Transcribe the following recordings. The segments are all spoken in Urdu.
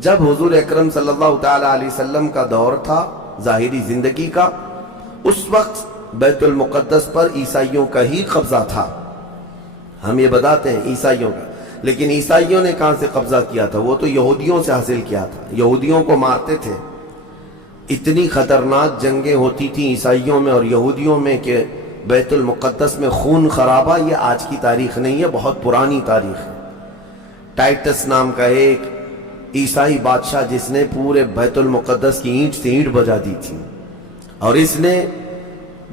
جب حضور اکرم صلی اللہ تعالیٰ علیہ وسلم کا دور تھا ظاہری زندگی کا، اس وقت بیت المقدس پر عیسائیوں کا ہی قبضہ تھا۔ ہم یہ بتاتے ہیں عیسائیوں کا، لیکن عیسائیوں نے کہاں سے قبضہ کیا تھا؟ وہ تو یہودیوں سے حاصل کیا تھا، یہودیوں کو مارتے تھے۔ اتنی خطرناک جنگیں ہوتی تھیں عیسائیوں میں اور یہودیوں میں کہ بیت المقدس میں خون خرابہ یہ آج کی تاریخ نہیں ہے، بہت پرانی تاریخ ہے۔ ٹائٹس نام کا ایک عیسائی بادشاہ جس نے پورے بیت المقدس کی اینٹ سے اینٹ بجا دی تھی، اور اس نے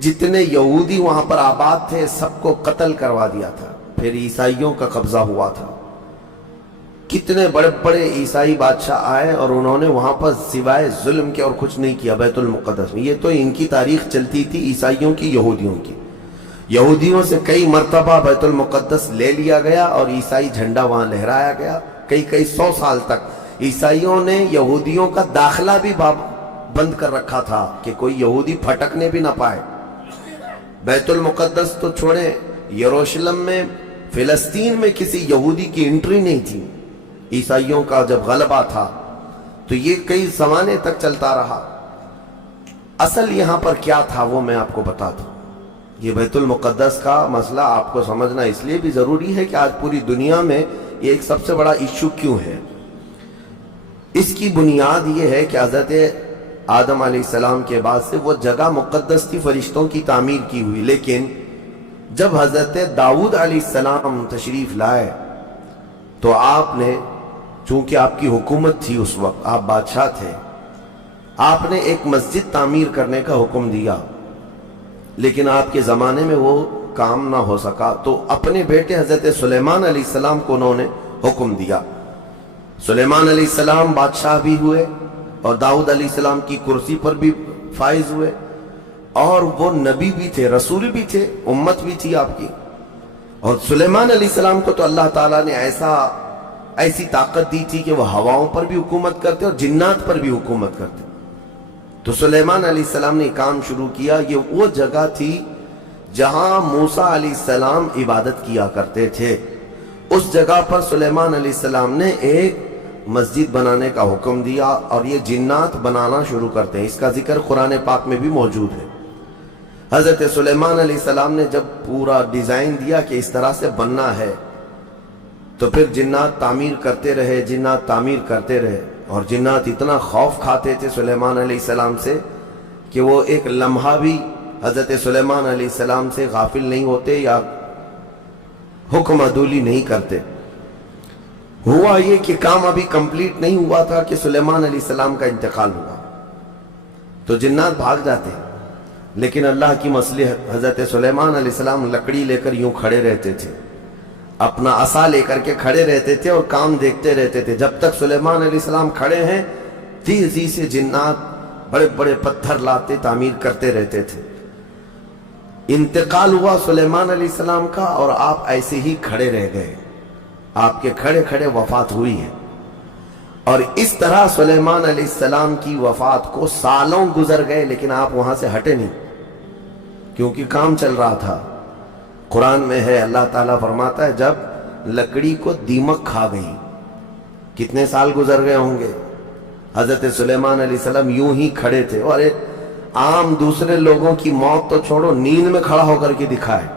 جتنے یہودی وہاں پر آباد تھے سب کو قتل کروا دیا تھا۔ پھر عیسائیوں کا قبضہ ہوا تھا۔ کتنے بڑے بڑے عیسائی بادشاہ آئے اور انہوں نے وہاں پر سوائے ظلم کے اور کچھ نہیں کیا بیت المقدس میں۔ یہ تو ان کی تاریخ چلتی تھی عیسائیوں کی، یہودیوں کی۔ یہودیوں سے کئی مرتبہ بیت المقدس لے لیا گیا اور عیسائی جھنڈا وہاں لہرایا گیا۔ کئی 100 سال تک عیسائیوں نے یہودیوں کا داخلہ بھی بند کر رکھا تھا کہ کوئی یہودی پھٹکنے بھی نہ پائے۔ بیت المقدس تو چھوڑیں، یروشلم میں، فلسطین میں کسی یہودی کی انٹری نہیں تھی۔ عیسائیوں کا جب غلبہ تھا تو یہ کئی زمانے تک چلتا رہا۔ اصل یہاں پر کیا تھا وہ میں آپ کو بتا دوں۔ یہ بیت المقدس کا مسئلہ آپ کو سمجھنا اس لیے بھی ضروری ہے کہ آج پوری دنیا میں یہ ایک سب سے بڑا ایشو کیوں ہے۔ اس کی بنیاد یہ ہے کہ حضرت آدم علیہ السلام کے بعد سے وہ جگہ مقدس تھی، فرشتوں کی تعمیر کی ہوئی، لیکن جب حضرت داؤد علیہ السلام تشریف لائے تو آپ نے، چونکہ آپ کی حکومت تھی اس وقت، آپ بادشاہ تھے، آپ نے ایک مسجد تعمیر کرنے کا حکم دیا، لیکن آپ کے زمانے میں وہ کام نہ ہو سکا، تو اپنے بیٹے حضرت سلیمان علیہ السلام کو انہوں نے حکم دیا۔ سلیمان علیہ السلام بادشاہ بھی ہوئے اور داؤد علیہ السلام کی کرسی پر بھی فائز ہوئے، اور وہ نبی بھی تھے، رسول بھی تھے، امت بھی تھی آپ کی۔ اور سلیمان علیہ السلام کو تو اللہ تعالیٰ نے ایسی طاقت دی تھی کہ وہ ہواؤں پر بھی حکومت کرتے اور جنات پر بھی حکومت کرتے۔ تو سلیمان علیہ السلام نے کام شروع کیا۔ یہ وہ جگہ تھی جہاں موسیٰ علیہ السلام عبادت کیا کرتے تھے۔ اس جگہ پر سلیمان علیہ السلام نے ایک مسجد بنانے کا حکم دیا، اور یہ جنات بنانا شروع کرتے ہیں۔ اس کا ذکر قرآن پاک میں بھی موجود ہے۔ حضرت سلیمان علیہ السلام نے جب پورا ڈیزائن دیا کہ اس طرح سے بننا ہے، تو پھر جنات تعمیر کرتے رہے، جنات تعمیر کرتے رہے، اور جنات اتنا خوف کھاتے تھے سلیمان علیہ السلام سے کہ وہ ایک لمحہ بھی حضرت سلیمان علیہ السلام سے غافل نہیں ہوتے یا حکم عدولی نہیں کرتے۔ ہوا یہ کہ کام ابھی کمپلیٹ نہیں ہوا تھا کہ سلیمان علیہ السلام کا انتقال ہوا، تو جنات بھاگ جاتے، لیکن اللہ کی مصلحت، حضرت سلیمان علیہ السلام لکڑی لے کر یوں کھڑے رہتے تھے، اپنا عصا لے کر کے کھڑے رہتے تھے اور کام دیکھتے رہتے تھے۔ جب تک سلیمان علیہ السلام کھڑے ہیں، تیزی سے جنات بڑے بڑے پتھر لاتے تعمیر کرتے رہتے تھے۔ انتقال ہوا سلیمان علیہ السلام کا، اور آپ ایسے ہی کھڑے رہ گئے، آپ کے کھڑے کھڑے وفات ہوئی ہے۔ اور اس طرح سلیمان علیہ السلام کی وفات کو سالوں گزر گئے، لیکن آپ وہاں سے ہٹے نہیں، کیونکہ کام چل رہا تھا۔ قرآن میں ہے، اللہ تعالیٰ فرماتا ہے جب لکڑی کو دیمک کھا گئی، کتنے سال گزر گئے ہوں گے، حضرت سلیمان علیہ السلام یوں ہی کھڑے تھے۔ اور عام دوسرے لوگوں کی موت تو چھوڑو، نیند میں کھڑا ہو کر کے دکھائے۔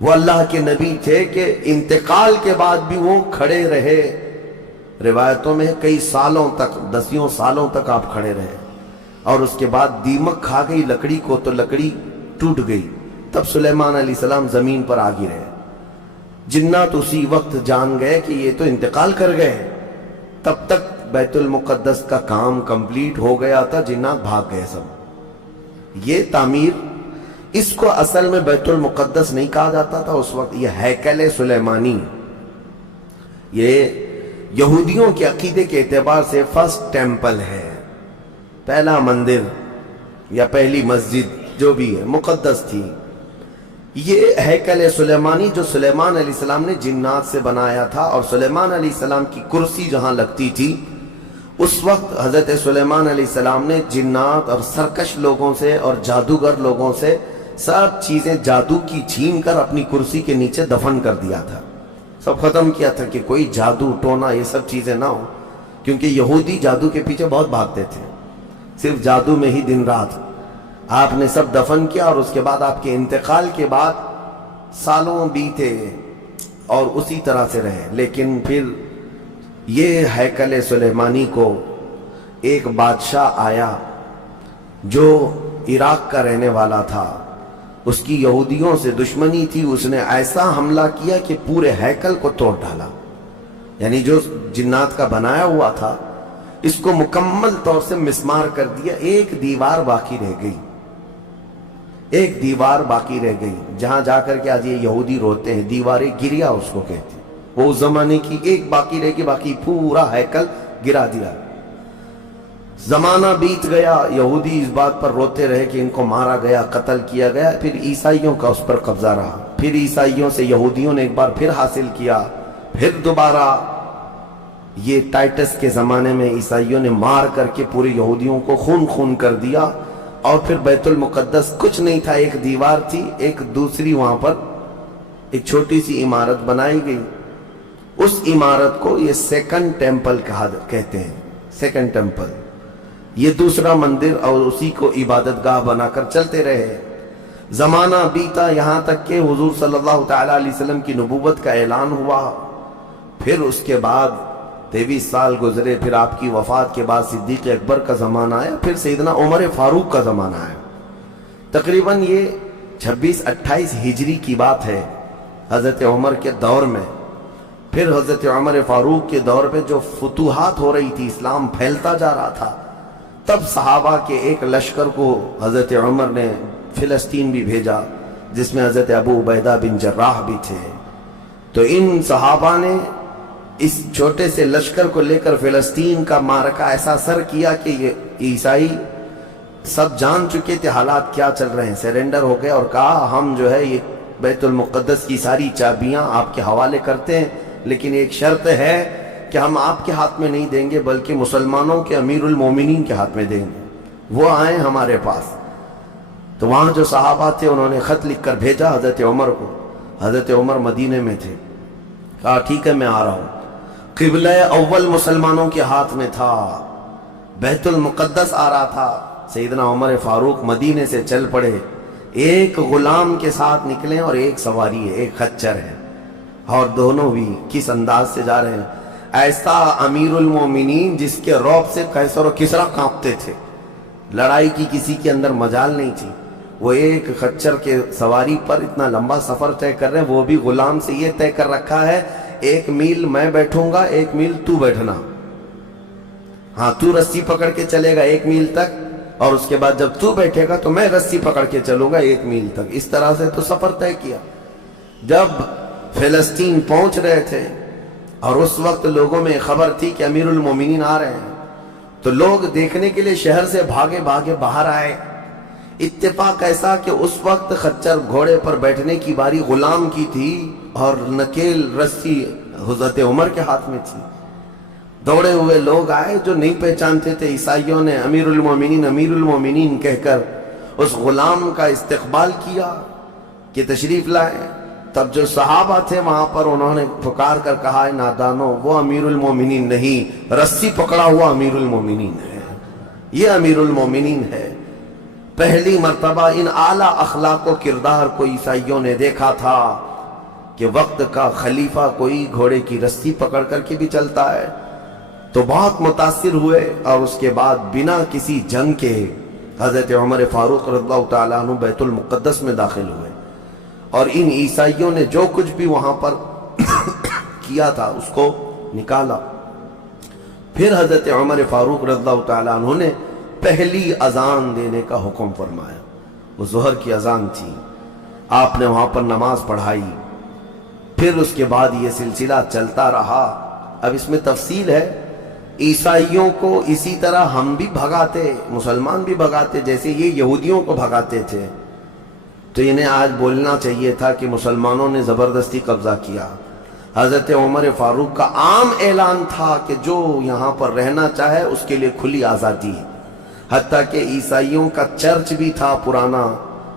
وہ اللہ کے نبی تھے کہ انتقال کے بعد بھی وہ کھڑے رہے۔ روایتوں میں کئی سالوں تک، 10 سالوں تک آپ کھڑے رہے، اور اس کے بعد دیمک کھا گئی لکڑی کو تو لکڑی ٹوٹ گئی۔ تب سلیمان علیہ السلام زمین پر آ گرے۔ جنات اسی وقت جان گئے کہ یہ تو انتقال کر گئے۔ تب تک بیت المقدس کا کام کمپلیٹ ہو گیا تھا، جنات بھاگ گئے سب۔ یہ تعمیر، اس کو اصل میں بیت المقدس نہیں کہا جاتا تھا اس وقت، یہ ہیکل سلیمانی، یہ یہودیوں کے عقیدے کے اعتبار سے فرسٹ ٹیمپل ہے، پہلا مندر یا پہلی مسجد جو بھی ہے مقدس تھی۔ یہ ہیکل سلیمانی جو سلیمان علیہ السلام نے جنات سے بنایا تھا، اور سلیمان علیہ السلام کی کرسی جہاں لگتی تھی، اس وقت حضرت سلیمان علیہ السلام نے جنات اور سرکش لوگوں سے اور جادوگر لوگوں سے سب چیزیں جادو کی چھین کر اپنی کرسی کے نیچے دفن کر دیا تھا، سب ختم کیا تھا کہ کوئی جادو ٹونا یہ سب چیزیں نہ ہو۔ کیونکہ یہودی جادو کے پیچھے بہت بھاگتے تھے، صرف جادو میں ہی دن رات۔ آپ نے سب دفن کیا اور اس کے بعد آپ کے انتقال کے بعد سالوں بیتے اور اسی طرح سے رہے۔ لیکن پھر یہ ہیکل سلیمانی کو ایک بادشاہ آیا جو عراق کا رہنے والا تھا، اس کی یہودیوں سے دشمنی تھی، اس نے ایسا حملہ کیا کہ پورے ہیکل کو توڑ ڈالا، یعنی جو جنات کا بنایا ہوا تھا اس کو مکمل طور سے مسمار کر دیا۔ ایک دیوار باقی رہ گئی، ایک دیوار باقی رہ گئی، جہاں جا کر کے آج یہ یہودی روتے ہیں، دیواریں گریا اس کو کہتے ہیں۔ وہ اس زمانے کی ایک باقی رہ گئی، باقی پورا ہیکل گرا دیا۔ زمانہ بیت گیا، یہودی اس بات پر روتے رہے کہ ان کو مارا گیا، قتل کیا گیا۔ پھر عیسائیوں کا اس پر قبضہ رہا، پھر عیسائیوں سے یہودیوں نے ایک بار پھر حاصل کیا، پھر دوبارہ یہ ٹائٹس کے زمانے میں عیسائیوں نے مار کر کے پورے یہودیوں کو خون خون کر دیا۔ اور پھر بیت المقدس کچھ نہیں تھا، ایک دیوار تھی، ایک دوسری وہاں پر ایک چھوٹی سی عمارت بنائی گئی۔ اس عمارت کو یہ سیکنڈ ٹیمپل کہتے ہیں، سیکنڈ ٹیمپل، یہ دوسرا مندر، اور اسی کو عبادت گاہ بنا کر چلتے رہے۔ زمانہ بیتا یہاں تک کہ حضور صلی اللہ تعالیٰ علیہ وسلم کی نبوت کا اعلان ہوا۔ پھر اس کے بعد 23 سال گزرے، پھر آپ کی وفات کے بعد صدیق اکبر کا زمانہ آیا، پھر سیدنا عمر فاروق کا زمانہ آیا۔ تقریباً یہ 26-28 ہجری کی بات ہے، حضرت عمر کے دور میں۔ پھر حضرت عمر فاروق کے دور پہ جو فتوحات ہو رہی تھی، اسلام پھیلتا جا رہا تھا، تب صحابہ کے ایک لشکر کو حضرت عمر نے فلسطین بھی بھیجا، جس میں حضرت ابو عبیدہ بن جراح بھی تھے۔ تو ان صحابہ نے اس چھوٹے سے لشکر کو لے کر فلسطین کا معرکہ ایسا سر کیا کہ یہ عیسائی سب جان چکے تھے حالات کیا چل رہے ہیں، سیرنڈر ہو گئے اور کہا ہم جو ہے یہ بیت المقدس کی ساری چابیاں آپ کے حوالے کرتے ہیں، لیکن ایک شرط ہے کہ ہم آپ کے ہاتھ میں نہیں دیں گے بلکہ مسلمانوں کے امیر المومنین کے ہاتھ میں دیں گے، وہ آئیں ہمارے پاس۔ تو وہاں جو صحابہ تھے انہوں نے خط لکھ کر بھیجا حضرت عمر کو۔ حضرت عمر مدینے میں تھے، کہا ٹھیک ہے میں آ رہا ہوں۔ قبلہ اول مسلمانوں کے ہاتھ میں تھا، بیت المقدس آ رہا تھا۔ سیدنا عمر فاروق مدینے سے چل پڑے، ایک غلام کے ساتھ نکلے اور ایک سواری ہے، ایک خچر ہے، اور دونوں بھی کس انداز سے جا رہے ہیں، ایسا امیر المومنین جس کے رعب سے قیصر و کسریٰ کانپتے تھے، لڑائی کی کسی کے اندر مجال نہیں تھی۔ وہ ایک خچر کے سواری پر اتنا لمبا سفر طے کر رہے ہیں، وہ بھی غلام سے یہ طے کر رکھا ہے 1 میل میں بیٹھوں گا، 1 میل تو بیٹھنا، ہاں تو رسی پکڑ کے چلے گا 1 میل تک، اور اس کے بعد جب تو بیٹھے گا تو میں رسی پکڑ کے چلوں گا 1 میل تک۔ اس طرح سے تو سفر طے کیا۔ جب فلسطین پہنچ رہے تھے اور اس وقت لوگوں میں خبر تھی کہ امیر المومنین آ رہے ہیں، تو لوگ دیکھنے کے لیے شہر سے بھاگے بھاگے باہر آئے۔ اتفاق ایسا کہ اس وقت خچر گھوڑے پر بیٹھنے کی باری غلام کی تھی اور نکیل رسی حضرت عمر کے ہاتھ میں تھی۔ دوڑے ہوئے لوگ آئے جو نہیں پہچانتے تھے، عیسائیوں نے امیر المومنین کہہ کر اس غلام کا استقبال کیا کہ تشریف لائے۔ تب جو صحابہ تھے وہاں پر انہوں نے پکار کر کہا، نادانو وہ امیر المومنین نہیں، رسی پکڑا ہوا امیر المومنین ہے، یہ امیر المومنین ہے۔ پہلی مرتبہ ان اعلیٰ اخلاق و کردار کو عیسائیوں نے دیکھا تھا کہ وقت کا خلیفہ کوئی گھوڑے کی رسی پکڑ کر کے بھی چلتا ہے، تو بہت متاثر ہوئے، اور اس کے بعد بنا کسی جنگ کے حضرت عمر فاروق رضی اللہ تعالیٰ عنہ بیت المقدس میں داخل ہوئے، اور ان عیسائیوں نے جو کچھ بھی وہاں پر کیا تھا اس کو نکالا۔ پھر حضرت عمر فاروق رضی اللہ تعالیٰ عنہ نے پہلی اذان دینے کا حکم فرمایا، وہ ظہر کی اذان تھی، آپ نے وہاں پر نماز پڑھائی۔ پھر اس کے بعد یہ سلسلہ چلتا رہا۔ اب اس میں تفصیل ہے، عیسائیوں کو اسی طرح ہم بھی بھگاتے، مسلمان بھی بھگاتے، جیسے یہ یہودیوں کو بھگاتے تھے، تو انہیں آج بولنا چاہیے تھا کہ مسلمانوں نے زبردستی قبضہ کیا۔ حضرت عمر فاروق کا عام اعلان تھا کہ جو یہاں پر رہنا چاہے اس کے لیے کھلی آزادی ہے، حتیٰ کہ عیسائیوں کا چرچ بھی تھا پرانا،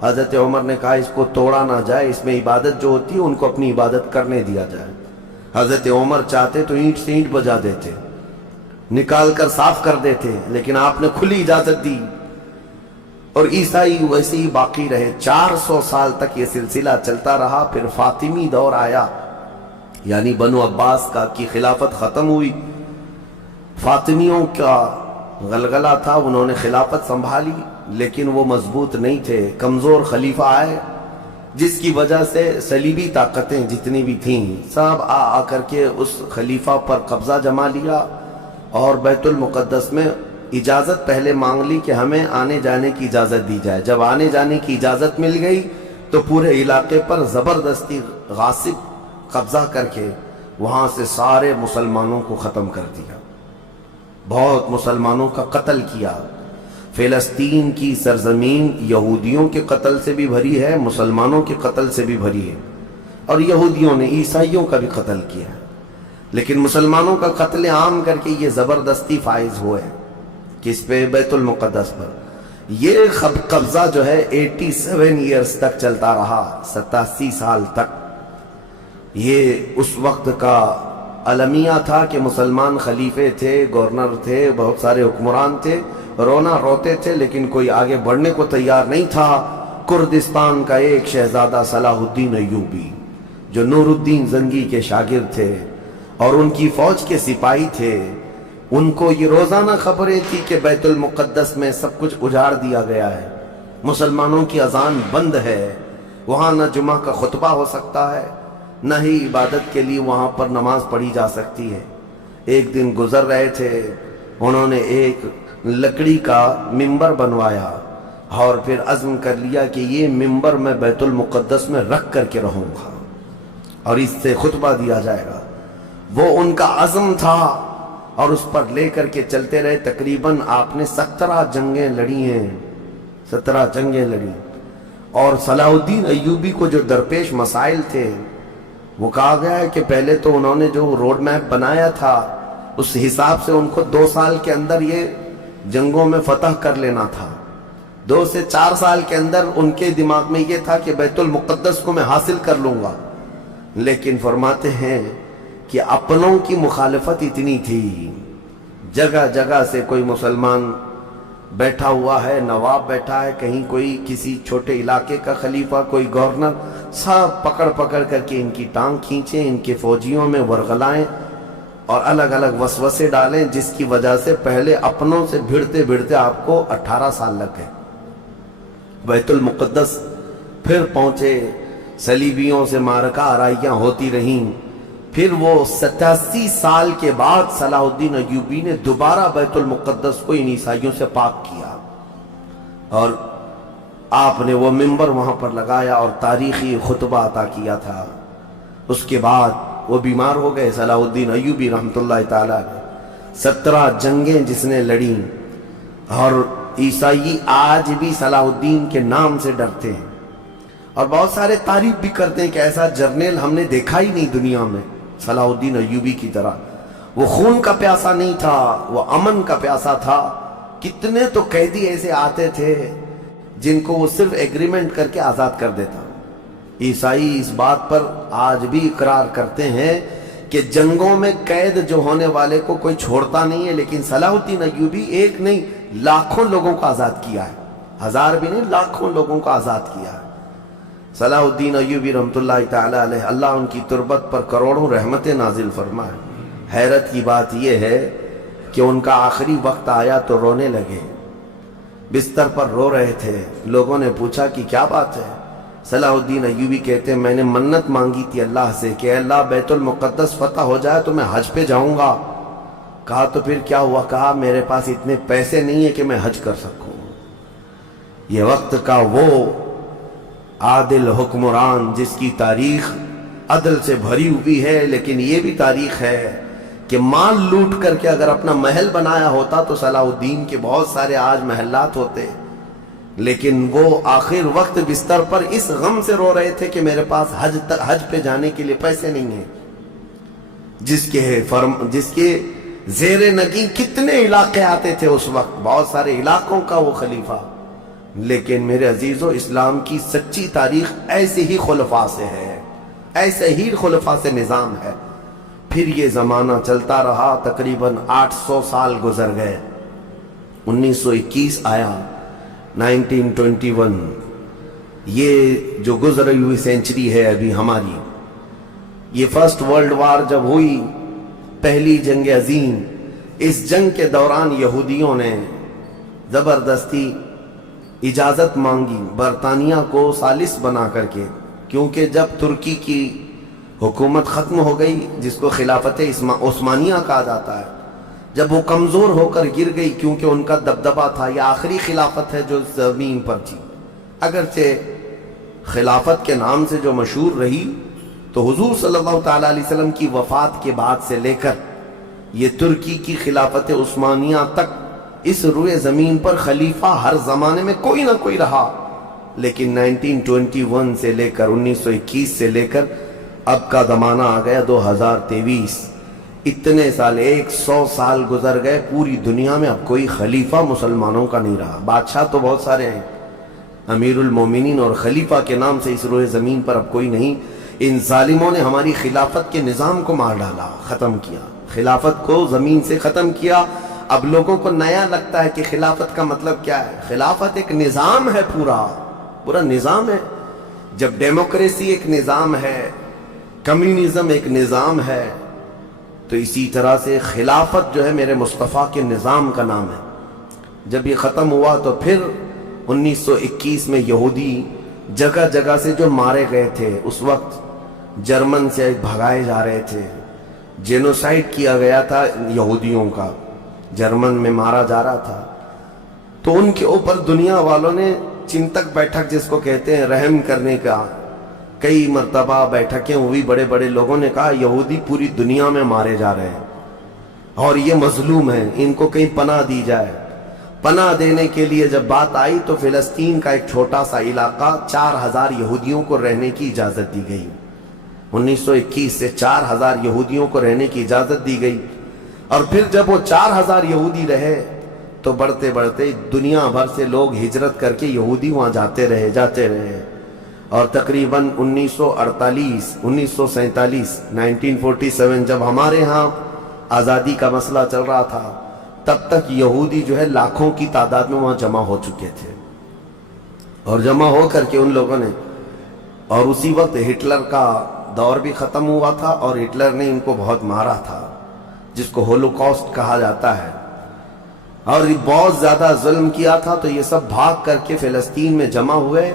حضرت عمر نے کہا اس کو توڑا نہ جائے، اس میں عبادت جو ہوتی ہے ان کو اپنی عبادت کرنے دیا جائے۔ حضرت عمر چاہتے تو اینٹ سے اینٹ بجا دیتے، نکال کر صاف کر دیتے، لیکن آپ نے کھلی اجازت دی، اور عیسائی ویسے ہی باقی رہے۔ 400 سال تک یہ سلسلہ چلتا رہا۔ پھر فاطمی دور آیا، یعنی بنو عباس کی خلافت ختم ہوئی۔ فاطمیوں کا غلغلہ تھا، انہوں نے خلافت سنبھالی، لیکن وہ مضبوط نہیں تھے، کمزور خلیفہ آئے، جس کی وجہ سے صلیبی طاقتیں جتنی بھی تھیں سب آ کر کے اس خلیفہ پر قبضہ جما لیا، اور بیت المقدس میں اجازت پہلے مانگ لی کہ ہمیں آنے جانے کی اجازت دی جائے۔ جب آنے جانے کی اجازت مل گئی تو پورے علاقے پر زبردستی غاصب قبضہ کر کے وہاں سے سارے مسلمانوں کو ختم کر دیا، بہت مسلمانوں کا قتل کیا۔ فلسطین کی سرزمین یہودیوں کے قتل سے بھی بھری ہے، مسلمانوں کے قتل سے بھی بھری ہے، اور یہودیوں نے عیسائیوں کا بھی قتل کیا، لیکن مسلمانوں کا قتل عام کر کے یہ زبردستی فائز ہوئے کس پہ؟ بیت المقدس پر۔ یہ قبضہ جو ہے 87 ایئرز تک چلتا رہا، 87 سال تک۔ یہ اس وقت کا المیہ تھا کہ مسلمان خلیفے تھے، گورنر تھے، بہت سارے حکمران تھے، رونا روتے تھے، لیکن کوئی آگے بڑھنے کو تیار نہیں تھا۔ کردستان کا ایک شہزادہ صلاح الدین ایوبی، جو نور الدین زنگی کے شاگرد تھے اور ان کی فوج کے سپاہی تھے، ان کو یہ روزانہ خبریں تھی کہ بیت المقدس میں سب کچھ اجاڑ دیا گیا ہے، مسلمانوں کی اذان بند ہے، وہاں نہ جمعہ کا خطبہ ہو سکتا ہے، نہ ہی عبادت کے لیے وہاں پر نماز پڑھی جا سکتی ہے۔ ایک دن گزر رہے تھے، انہوں نے ایک لکڑی کا ممبر بنوایا اور پھر عزم کر لیا کہ یہ ممبر میں بیت المقدس میں رکھ کر کے رہوں گا اور اس سے خطبہ دیا جائے گا۔ وہ ان کا عزم تھا اور اس پر لے کر کے چلتے رہے۔ تقریباً آپ نے 17 جنگیں لڑی ہیں، 17 جنگیں لڑی، اور صلاح الدین ایوبی کو جو درپیش مسائل تھے وہ کہا گیا ہے کہ پہلے تو انہوں نے جو روڈ میپ بنایا تھا اس حساب سے ان کو 2 سال کے اندر یہ جنگوں میں فتح کر لینا تھا۔ 2 سے 4 سال کے اندر ان کے دماغ میں یہ تھا کہ بیت المقدس کو میں حاصل کر لوں گا، لیکن فرماتے ہیں کہ اپنوں کی مخالفت اتنی تھی، جگہ جگہ سے کوئی مسلمان بیٹھا ہوا ہے، نواب بیٹھا ہے، کہیں کوئی کسی چھوٹے علاقے کا خلیفہ، کوئی گورنر، سب پکڑ پکڑ کر کے ان کی ٹانگ کھینچیں، ان کے فوجیوں میں ورغلائیں اور الگ الگ وسوسے ڈالیں، جس کی وجہ سے پہلے اپنوں سے بھڑتے بھڑتے آپ کو 18 سال لگ گئے۔ بیت المقدس پھر پہنچے، صلیبیوں سے معرکہ آرائیاں ہوتی رہیں، پھر وہ 87 سال کے بعد صلاح الدین ایوبی نے دوبارہ بیت المقدس کو ان عیسائیوں سے پاک کیا، اور آپ نے وہ ممبر وہاں پر لگایا اور تاریخی خطبہ عطا کیا تھا۔ اس کے بعد وہ بیمار ہو گئے صلاح الدین ایوبی رحمۃ اللہ تعالیٰ نے۔ 17 جنگیں جس نے لڑی، اور عیسائی آج بھی صلاح الدین کے نام سے ڈرتے ہیں، اور بہت سارے تعریف بھی کرتے ہیں کہ ایسا جرنیل ہم نے دیکھا ہی نہیں دنیا میں صلاح الدین ایوبی کی طرح۔ وہ خون کا پیاسا نہیں تھا، وہ امن کا پیاسا تھا۔ کتنے تو قیدی ایسے آتے تھے جن کو وہ صرف ایگریمنٹ کر کے آزاد کر دیتا۔ عیسائی اس بات پر آج بھی اقرار کرتے ہیں کہ جنگوں میں قید جو ہونے والے کو کوئی چھوڑتا نہیں ہے، لیکن صلاح الدین ایوبی ایک نہیں لاکھوں لوگوں کو آزاد کیا ہے، 1000 بھی نہیں، لاکھوں لوگوں کو آزاد کیا ہے۔ صلاح الدین ایوبی رحمۃ اللہ تعالیٰ علیہ، اللہ ان کی تربت پر کروڑوں رحمتیں نازل فرمائے۔ حیرت کی بات یہ ہے کہ ان کا آخری وقت آیا تو رونے لگے، بستر پر رو رہے تھے۔ لوگوں نے پوچھا کہ کیا بات ہے؟ صلاح الدین ایوبی کہتے ہیں میں نے منت مانگی تھی اللہ سے کہ اللہ بیت المقدس فتح ہو جائے تو میں حج پہ جاؤں گا۔ کہا تو پھر کیا ہوا؟ کہا میرے پاس اتنے پیسے نہیں ہے کہ میں حج کر سکوں۔ یہ وقت کا وہ عادل حکمران جس کی تاریخ عدل سے بھری ہوئی ہے، لیکن یہ بھی تاریخ ہے کہ مال لوٹ کر کے اگر اپنا محل بنایا ہوتا تو صلاح الدین کے بہت سارے آج محلات ہوتے، لیکن وہ آخر وقت بستر پر اس غم سے رو رہے تھے کہ میرے پاس حج پہ جانے کے لیے پیسے نہیں ہیں۔ جس کے زیر نگین کتنے علاقے آتے تھے اس وقت، بہت سارے علاقوں کا وہ خلیفہ۔ لیکن میرے عزیزو، اسلام کی سچی تاریخ ایسے ہی خلفاء سے ہے، ایسے ہی خلفاء سے نظام ہے۔ پھر یہ زمانہ چلتا رہا، تقریباً 800 سال گزر گئے، 1921 آیا، 1921، یہ جو گزری ہوئی سینچری ہے ابھی ہماری، یہ فرسٹ ورلڈ وار جب ہوئی، پہلی جنگ عظیم، اس جنگ کے دوران یہودیوں نے زبردستی اجازت مانگی برطانیہ کو ثالث بنا کر کے، کیونکہ جب ترکی کی حکومت ختم ہو گئی، جس کو خلافت عثمانیہ کہا جاتا ہے، جب وہ کمزور ہو کر گر گئی، کیونکہ ان کا دبدبہ تھا، یہ آخری خلافت ہے جو زمین پر تھی، اگرچہ خلافت کے نام سے جو مشہور رہی، تو حضور صلی اللہ تعالیٰ علیہ وسلم کی وفات کے بعد سے لے کر یہ ترکی کی خلافت عثمانیہ تک اس روئے زمین پر خلیفہ ہر زمانے میں کوئی نہ کوئی رہا، لیکن 1921 سے لے کر 1921 سے لے کر اب کا زمانہ آ گیا 2023، اتنے سال، 100 سال گزر گئے، پوری دنیا میں اب کوئی خلیفہ مسلمانوں کا نہیں رہا۔ بادشاہ تو بہت سارے ہیں، امیر المومنین اور خلیفہ کے نام سے اس روئے زمین پر اب کوئی نہیں۔ ان ظالموں نے ہماری خلافت کے نظام کو مار ڈالا، ختم کیا، خلافت کو زمین سے ختم کیا۔ اب لوگوں کو نیا لگتا ہے کہ خلافت کا مطلب کیا ہے۔ خلافت ایک نظام ہے، پورا نظام ہے۔ جب ڈیموکریسی ایک نظام ہے، کمیونزم ایک نظام ہے، تو اسی طرح سے خلافت جو ہے میرے مصطفیٰ کے نظام کا نام ہے۔ جب یہ ختم ہوا تو پھر 1921 میں یہودی جگہ جگہ سے جو مارے گئے تھے، اس وقت جرمن سے بھگائے جا رہے تھے، جینوسائیڈ کیا گیا تھا یہودیوں کا، جرمن میں مارا جا رہا تھا، تو ان کے اوپر دنیا والوں نے چنتک بیٹھک جس کو کہتے ہیں رحم کرنے کا، کئی مرتبہ بیٹھکیں ہوئی، بڑے بڑے لوگوں نے کہا یہودی پوری دنیا میں مارے جا رہے ہیں اور یہ مظلوم ہیں، ان کو کہیں پناہ دی جائے۔ پناہ دینے کے لیے جب بات آئی تو فلسطین کا ایک چھوٹا سا علاقہ، 4000 یہودیوں کو رہنے کی اجازت دی گئی۔ 1921 سے 4000 یہودیوں کو رہنے کی اجازت دی گئی، اور پھر جب وہ 4000 یہودی رہے تو بڑھتے بڑھتے دنیا بھر سے لوگ ہجرت کر کے یہودی وہاں جاتے رہے، اور تقریباً 1948 1947 1947 جب ہمارے ہاں آزادی کا مسئلہ چل رہا تھا، تب تک یہودی جو ہے لاکھوں کی تعداد میں وہاں جمع ہو چکے تھے، اور جمع ہو کر کے ان لوگوں نے، اور اسی وقت ہٹلر کا دور بھی ختم ہوا تھا، اور ہٹلر نے ان کو بہت مارا تھا، جس کو ہولوکاسٹ کہا جاتا ہے، اور بہت زیادہ ظلم کیا تھا۔ تو یہ سب بھاگ کر کے فلسطین میں جمع ہوئے،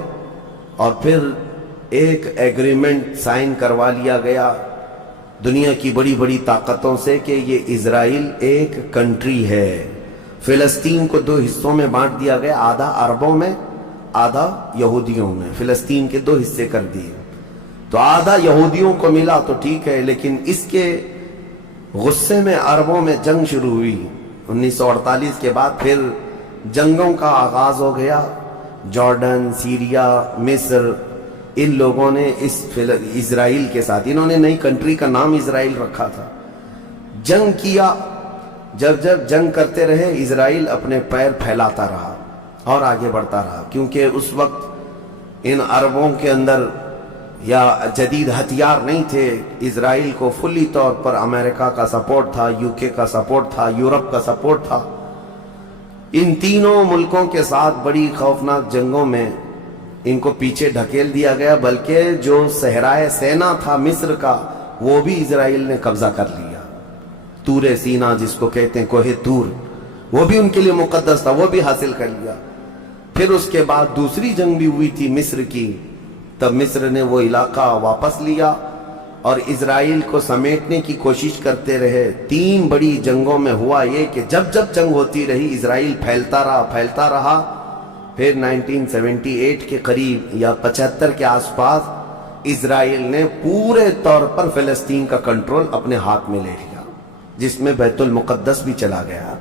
اور پھر ایک ایگریمنٹ سائن کروا لیا گیا دنیا کی بڑی بڑی طاقتوں سے کہ یہ اسرائیل ایک کنٹری ہے۔ فلسطین کو 2 حصوں میں بانٹ دیا گیا، آدھا عربوں میں، آدھا یہودیوں میں، فلسطین کے 2 حصے کر دیے۔ تو آدھا یہودیوں کو ملا تو ٹھیک ہے، لیکن اس کے غصے میں عربوں میں جنگ شروع ہوئی۔ 1948 کے بعد پھر جنگوں کا آغاز ہو گیا۔ جارڈن، سیریا، مصر، ان لوگوں نے اس اسرائیل کے ساتھ، انہوں نے نئی کنٹری کا نام اسرائیل رکھا تھا، جنگ کیا۔ جب جنگ کرتے رہے، اسرائیل اپنے پیر پھیلاتا رہا اور آگے بڑھتا رہا، کیونکہ اس وقت ان عربوں کے اندر یا جدید ہتھیار نہیں تھے۔ اسرائیل کو فلی طور پر امریکہ کا سپورٹ تھا، UK کا سپورٹ تھا، یورپ کا سپورٹ تھا۔ ان تینوں ملکوں کے ساتھ بڑی خوفناک جنگوں میں ان کو پیچھے ڈھکیل دیا گیا، بلکہ جو صحرائے سینا تھا مصر کا، وہ بھی اسرائیل نے قبضہ کر لیا۔ طور سینا جس کو کہتے ہیں، کوہ طور، وہ بھی ان کے لیے مقدس تھا، وہ بھی حاصل کر لیا۔ پھر اس کے بعد دوسری جنگ بھی ہوئی تھی مصر کی، تب مصر نے وہ علاقہ واپس لیا اور اسرائیل کو سمیٹنے کی کوشش کرتے رہے۔ 3 بڑی جنگوں میں ہوا یہ کہ جب جنگ ہوتی رہی، اسرائیل پھیلتا رہا۔ پھر 1978 کے قریب یا 75 کے آس پاس اسرائیل نے پورے طور پر فلسطین کا کنٹرول اپنے ہاتھ میں لے لیا، جس میں بیت المقدس بھی چلا گیا۔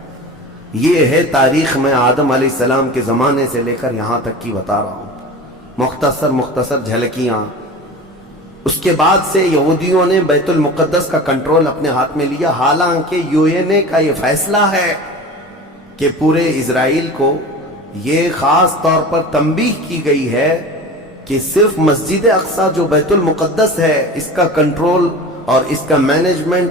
یہ ہے تاریخ میں آدم علیہ السلام کے زمانے سے لے کر یہاں تک کی بتا رہا ہوں، مختصر جھلکیاں۔ اس کے بعد سے یہودیوں نے بیت المقدس کا کنٹرول اپنے ہاتھ میں لیا، حالانکہ UN کا یہ فیصلہ ہے کہ پورے اسرائیل کو یہ خاص طور پر تنبیہ کی گئی ہے کہ صرف مسجد اقصی جو بیت المقدس ہے، اس کا کنٹرول اور اس کا مینجمنٹ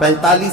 45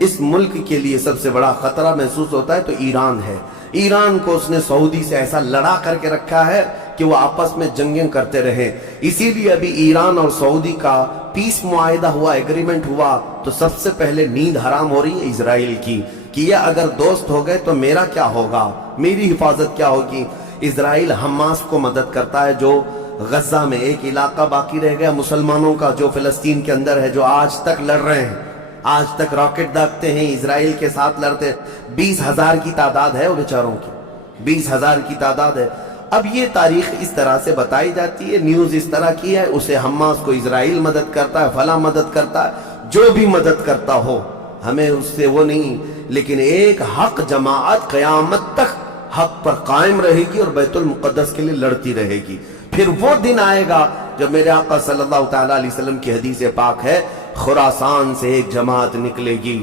اس ملک کے لیے سب سے بڑا خطرہ محسوس ہوتا ہے تو ایران ہے۔ ایران کو اس نے سعودی سے ایسا لڑا کر کے رکھا ہے کہ وہ آپس میں جنگیں کرتے رہے، اسی لیے ابھی ایران اور سعودی کا پیس معاہدہ ہوا، ایگریمنٹ ہوا، تو سب سے پہلے نیند حرام ہو رہی ہے اسرائیل کی کہ یہ اگر دوست ہو گئے تو میرا کیا ہوگا، میری حفاظت کیا ہوگی۔ اسرائیل حماس کو مدد کرتا ہے، جو غزہ میں ایک علاقہ باقی رہ گیا مسلمانوں کا جو فلسطین کے اندر ہے، جو آج تک لڑ رہے ہیں، آج تک راکٹ داغتے ہیں، اسرائیل کے ساتھ لڑتے، 20,000 کی تعداد ہے وہ بیچاروں کی، 20,000 کی تعداد ہے۔ اب یہ تاریخ اس طرح سے بتائی جاتی ہے، نیوز اس طرح کی ہے، اسے حماس کو اسرائیل مدد کرتا ہے، فلاں مدد کرتا ہے، جو بھی مدد کرتا ہو ہمیں اس سے وہ نہیں، لیکن ایک حق جماعت قیامت تک حق پر قائم رہے گی اور بیت المقدس کے لیے لڑتی رہے گی۔ پھر وہ دن آئے گا جب میرے آقا صلی اللہ تعالیٰ علیہ وسلم کی حدیث پاک ہے، خراسان سے ایک جماعت نکلے گی،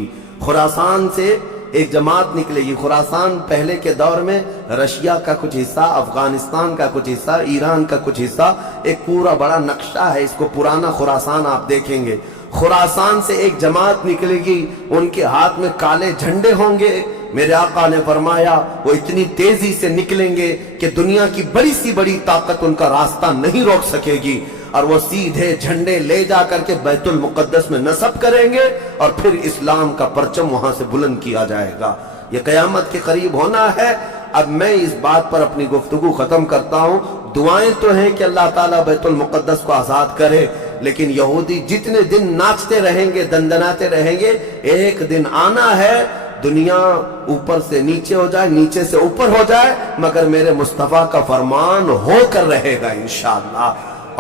خراسان سے ایک جماعت نکلے گی۔ خراسان پہلے کے دور میں رشیا کا کچھ حصہ، افغانستان کا کچھ حصہ، ایران کا کچھ حصہ، ایک پورا بڑا نقشہ ہے، اس کو پرانا خراسان آپ دیکھیں گے۔ خراسان سے ایک جماعت نکلے گی، ان کے ہاتھ میں کالے جھنڈے ہوں گے، میرے آقا نے فرمایا وہ اتنی تیزی سے نکلیں گے کہ دنیا کی بڑی سی بڑی طاقت ان کا راستہ نہیں روک سکے گی، اور وہ سیدھے جھنڈے لے جا کر کے بیت المقدس میں نصب کریں گے، اور پھر اسلام کا پرچم وہاں سے بلند کیا جائے گا۔ یہ قیامت کے قریب ہونا ہے۔ اب میں اس بات پر اپنی گفتگو ختم کرتا ہوں۔ دعائیں تو ہیں کہ اللہ تعالیٰ بیت المقدس کو آزاد کرے، لیکن یہودی جتنے دن ناچتے رہیں گے، دندناتے رہیں گے، ایک دن آنا ہے دنیا اوپر سے نیچے ہو جائے، نیچے سے اوپر ہو جائے، مگر میرے مصطفیٰ کا فرمان ہو کر رہے گا انشاءاللہ،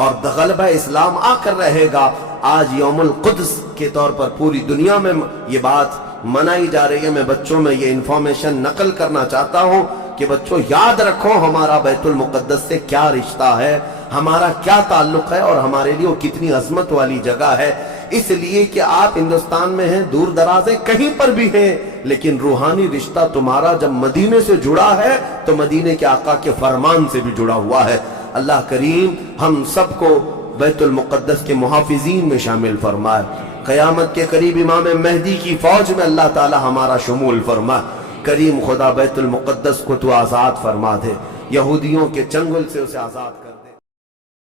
اور غلبہ اسلام آ کر رہے گا۔ آج یوم القدس کے طور پر پوری دنیا میں یہ بات منائی جا رہی ہے۔ میں بچوں میں یہ انفارمیشن نقل کرنا چاہتا ہوں کہ بچوں یاد رکھو ہمارا بیت المقدس سے کیا رشتہ ہے، ہمارا کیا تعلق ہے، اور ہمارے لیے وہ کتنی عظمت والی جگہ ہے۔ اس لیے کہ آپ ہندوستان میں ہیں، دور دراز ہیں، کہیں پر بھی ہیں، لیکن روحانی رشتہ تمہارا جب مدینے سے جڑا ہے تو مدینے کے آقا کے فرمان سے بھی جڑا ہوا ہے۔ اللہ کریم ہم سب کو بیت المقدس کے محافظین میں شامل فرمائے۔ قیامت کے قریب امام مہدی کی فوج میں اللہ تعالی ہمارا شمول فرمائے۔ کریم خدا بیت المقدس کو تو آزاد فرما دے، یہودیوں کے چنگل سے اسے آزاد کر